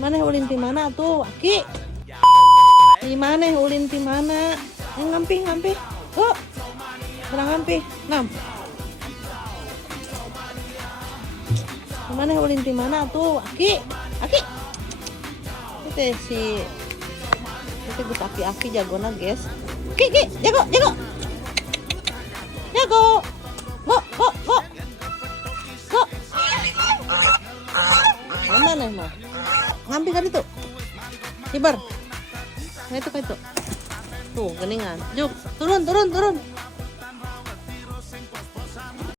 Mana ulin di mana tuh, Aki? Di mana ulin di mana? Ngampi. Oh, kurang ngampi. Nam. Mana ulin di mana tuh, Aki? Itu si itu gue aki jagona, guys. Ki, jago. Go. Mana nih mah? Ngampi kan itu? Ibar. Nah itu. Tuh, geningan. Juk, turun.